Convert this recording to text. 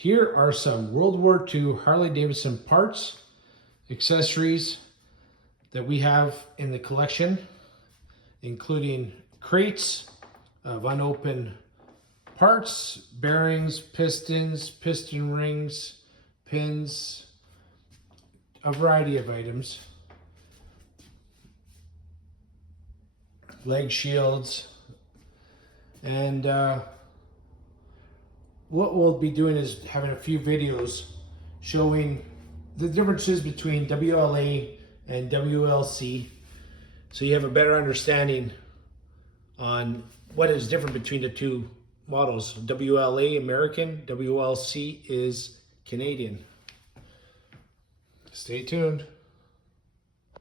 Here are some World War II Harley Davidson parts, accessories that we have in the collection, including crates of unopened parts, bearings, pistons, piston rings, pins, a variety of items, leg shields, and what we'll be doing is having a few videos showing the differences between WLA and WLC, so you have a better understanding on what is different between the two models. WLA American, WLC is Canadian. Stay tuned.